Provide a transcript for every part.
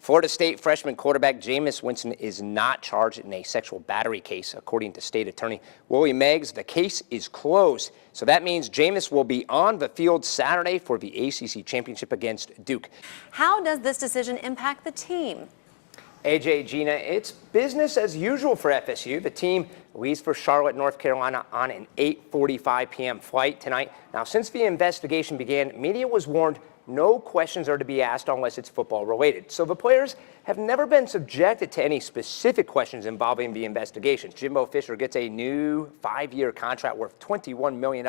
Florida State freshman quarterback Jameis Winston is not charged in a sexual battery case, according to state attorney Willie Meggs. The case is closed. So that means Jameis will be on the field Saturday for the ACC championship against Duke. How does this decision impact the team? AJ, Gina, it's business as usual for FSU. The team leaves for Charlotte, North Carolina on an 8:45 p.m. flight tonight. Now, since the investigation began, media was warned no questions are to be asked unless it's football related. So the players have never been subjected to any specific questions involving the investigation. Jimbo Fisher gets a new 5-year contract worth $21 million.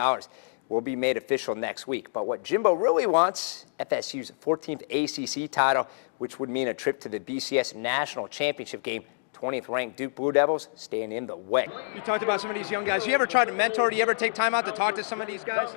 Will be made official next week. But what Jimbo really wants, FSU's 14th ACC title, which would mean a trip to the BCS National Championship game. 20th ranked Duke Blue Devils stand in the way. You talked about some of these young guys. You ever tried to mentor? Do you ever take time out to talk to some of these guys?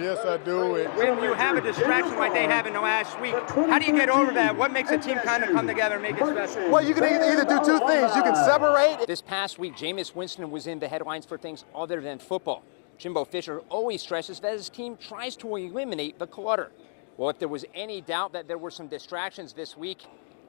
Yes, I do. When you have a distraction like they have in the last week, how do you get over that? What makes a team kind of come together and make it special? Well, you can either do two things. You can separate. This past week, Jameis Winston was in the headlines for things other than football. Jimbo Fisher always stresses that his team tries to eliminate the clutter. Well, if there was any doubt that there were some distractions this week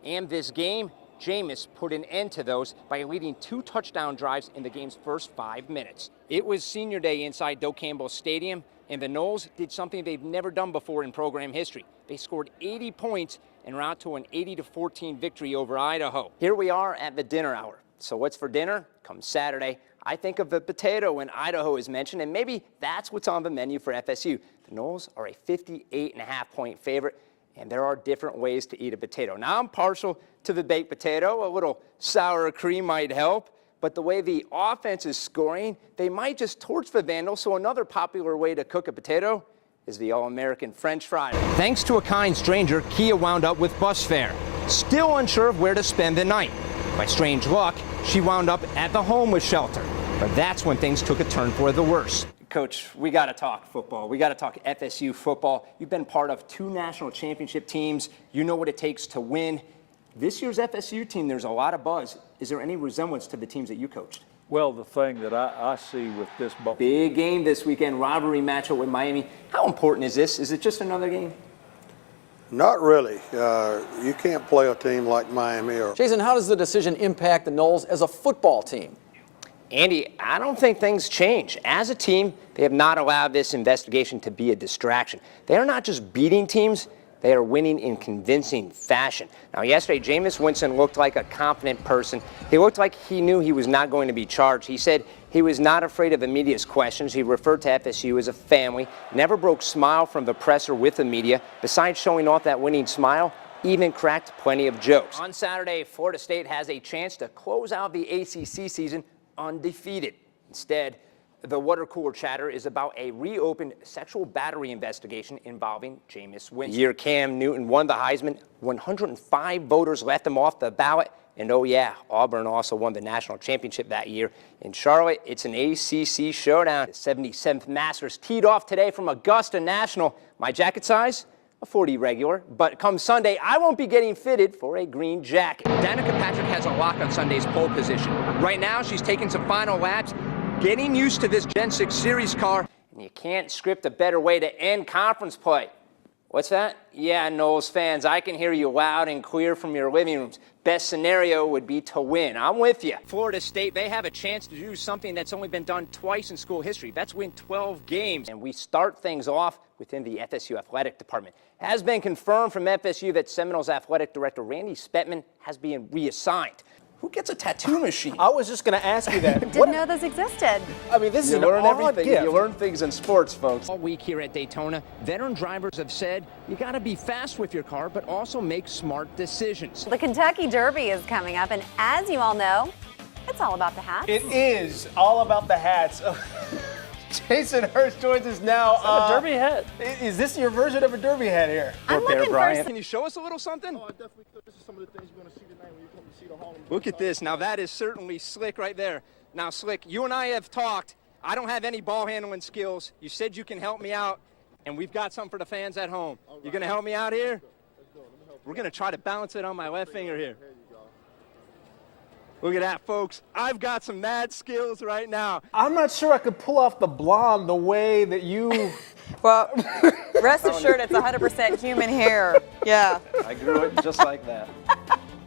and this game, Jameis put an end to those by leading 2 touchdown drives in the game's first 5 minutes. It was senior day inside Doak Campbell Stadium, and the Noles did something they've never done before in program history. They scored 80 points en route to an 80-14 victory over Idaho. Here we are at the dinner hour. So what's for dinner? Come Saturday, I think of the potato when Idaho is mentioned, and maybe that's what's on the menu for FSU. The Noles are a 58.5-point favorite, and there are different ways to eat a potato. Now, I'm partial to the baked potato. A little sour cream might help, but the way the offense is scoring, they might just torch the Vandals. So another popular way to cook a potato is the All-American French fry. Thanks to a kind stranger, Kia wound up with bus fare, still unsure of where to spend the night. By strange luck, she wound up at the homeless shelter. But that's when things took a turn for the worse. Coach, we got to talk football. We got to talk FSU football. You've been part of 2 national championship teams. You know what it takes to win. This year's FSU team, there's a lot of buzz. Is there any resemblance to the teams that you coached? Well, the thing that I see with this ball. Big game this weekend, rivalry matchup with Miami. How important is this? Is it just another game? Not really. You can't play a team like Miami. Jason, how does the decision impact the Noles as a football team? Andy, I don't think things change. As a team, they have not allowed this investigation to be a distraction. They are not just beating teams, they are winning in convincing fashion. Now, yesterday, Jameis Winston looked like a confident person. He looked like he knew he was not going to be charged. He said he was not afraid of the media's questions. He referred to FSU as a family, never broke smile from the press or with the media. Besides showing off that winning smile, even cracked plenty of jokes. On Saturday, Florida State has a chance to close out the ACC season undefeated. Instead, the water cooler chatter is about a reopened sexual battery investigation involving Jameis Winston. The year Cam Newton won the Heisman, 105 voters left him off the ballot. And oh yeah, Auburn also won the national championship that year. In Charlotte, it's an ACC showdown. The 77th Masters teed off today from Augusta National. My jacket size? A 40 regular, but come Sunday, I won't be getting fitted for a green jacket. Danica Patrick has a lock on Sunday's pole position. Right now, she's taking some final laps, getting used to this Gen 6 Series car, and you can't script a better way to end conference play. What's that? Yeah, Noles fans, I can hear you loud and clear from your living rooms. Best scenario would be to win. I'm with you. Florida State, they have a chance to do something that's only been done twice in school history. That's win 12 games. And we start things off within the FSU athletic department. Has been confirmed from FSU that Seminoles athletic director Randy Spettman has been reassigned. Who gets a tattoo machine? I was just going to ask you that. Didn't know those existed. I mean, this is an learn odd everything. gift. You learn things in sports, folks. All week here at Daytona, veteran drivers have said you got to be fast with your car, but also make smart decisions. The Kentucky Derby is coming up, and as you all know, it's all about the hats. It is all about the hats. Jason Hurst joins us now. A derby hat. Is this your version of a derby hat here? I'm looking for Can you show us a little something? Oh, I definitely could. This is some of the things you're going to see tonight when you come to see the home. Look at this. Now, that is certainly slick right there. Now, Slick, you and I have talked. I don't have any ball handling skills. You said you can help me out, and we've got something for the fans at home. Right. You going to help me out here? Let's go. Let me help you. We're going to try to balance it on my left finger here. There you go. Look at that, folks. I've got some mad skills right now. I'm not sure I could pull off the blonde the way that you... Well, rest assured it's 100% human hair. Yeah. I grew it just like that.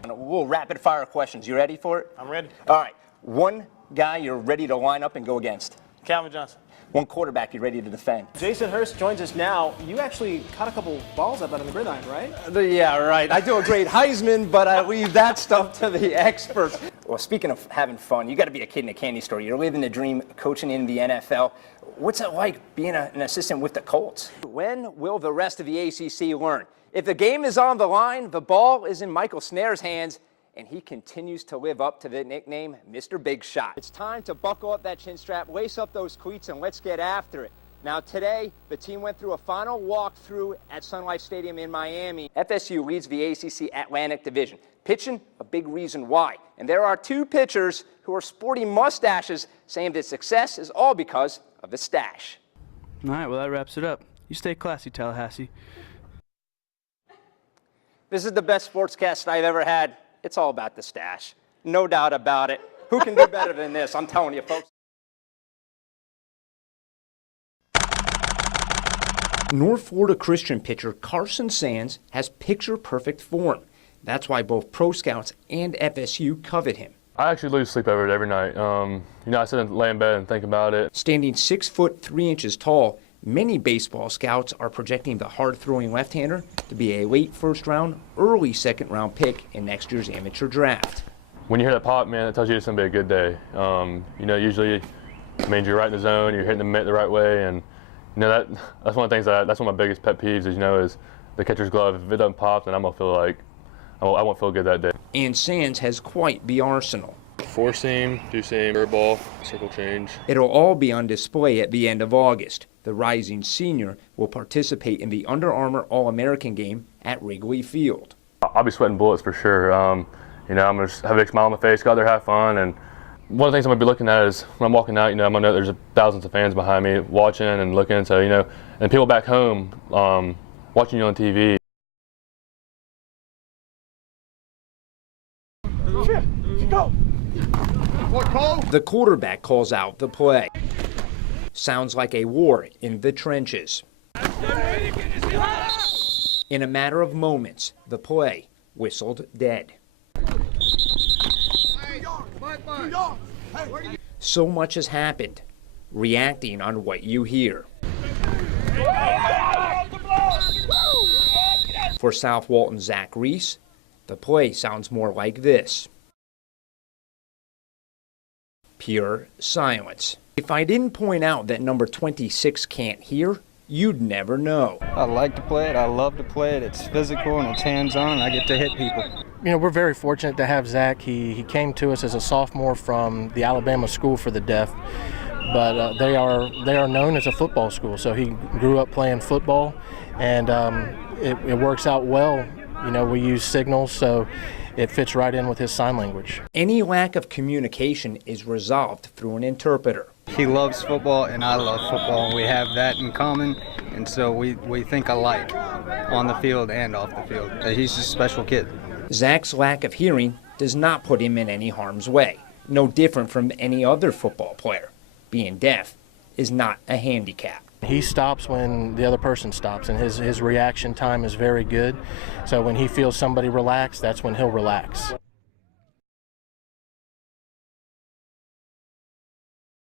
A little rapid fire questions. You ready for it? I'm ready. All right. One guy you're ready to line up and go against. Calvin Johnson. One quarterback you're ready to defend. Jason Hurst joins us now. You actually caught a couple balls up out on the gridiron, right? Yeah, right. I do a great Heisman, but I leave that stuff to the experts. Well, speaking of having fun, you got to be a kid in a candy store. You're living the dream, coaching in the NFL. What's it like being an assistant with the Colts? When will the rest of the ACC learn? If the game is on the line, the ball is in Michael Snare's hands, and he continues to live up to the nickname Mr. Big Shot. It's time to buckle up that chin strap, lace up those cleats, and let's get after it. Now today, the team went through a final walkthrough at Sun Life Stadium in Miami. FSU leads the ACC Atlantic Division. Pitching, a big reason why. And there are two pitchers who are sporting mustaches saying that success is all because of the stash. All right, well, that wraps it up. You stay classy, Tallahassee. This is the best sportscast I've ever had. It's all about the stash. No doubt about it. Who can do better than this? I'm telling you, folks. North Florida Christian pitcher Carson Sands has picture-perfect form. That's why both pro scouts and FSU covet him. I actually lose sleep over it every night. I sit and lay in bed and think about it. Standing 6 foot 3 inches tall, many baseball scouts are projecting the hard-throwing left-hander to be a late first-round, early second-round pick in next year's amateur draft. When you hear that pop, man, it tells you it's going to be a good day. Usually it means you're right in the zone, you're hitting the mitt the right way, and that's one of the things that's one of my biggest pet peeves is the catcher's glove. If it doesn't pop, then I'm going to feel like I won't feel good that day. And Sands has quite the arsenal. Four seam, two seam, curveball, circle change. It'll all be on display at the end of August. The rising senior will participate in the Under Armour All-American game at Wrigley Field. I'll be sweating bullets for sure. I'm going to have a big smile on my face, go out there, have fun. And one of the things I'm going to be looking at is when I'm walking out, I'm going to know there's thousands of fans behind me watching and looking. So, and people back home watching you on TV. The quarterback calls out the play. Sounds like a war in the trenches. In a matter of moments, the play whistled dead. So much has happened. Reacting on what you hear. For South Walton's Zach Reese, the play sounds more like this. Pure silence. If I didn't point out that number 26 can't hear, you'd never know. I like to play it. I love to play it. It's physical and it's hands-on. I get to hit people. We're very fortunate to have Zach. He came to us as a sophomore from the Alabama School for the Deaf, but they are known as a football school. So he grew up playing football, and it works out well. We use signals, so it fits right in with his sign language. Any lack of communication is resolved through an interpreter. He loves football and I love football, and we have that in common, and so we think alike on the field and off the field. He's a special kid. Zach's lack of hearing does not put him in any harm's way. No different from any other football player. Being deaf is not a handicap. He stops when the other person stops, and his reaction time is very good. So when he feels somebody relax, that's when he'll relax.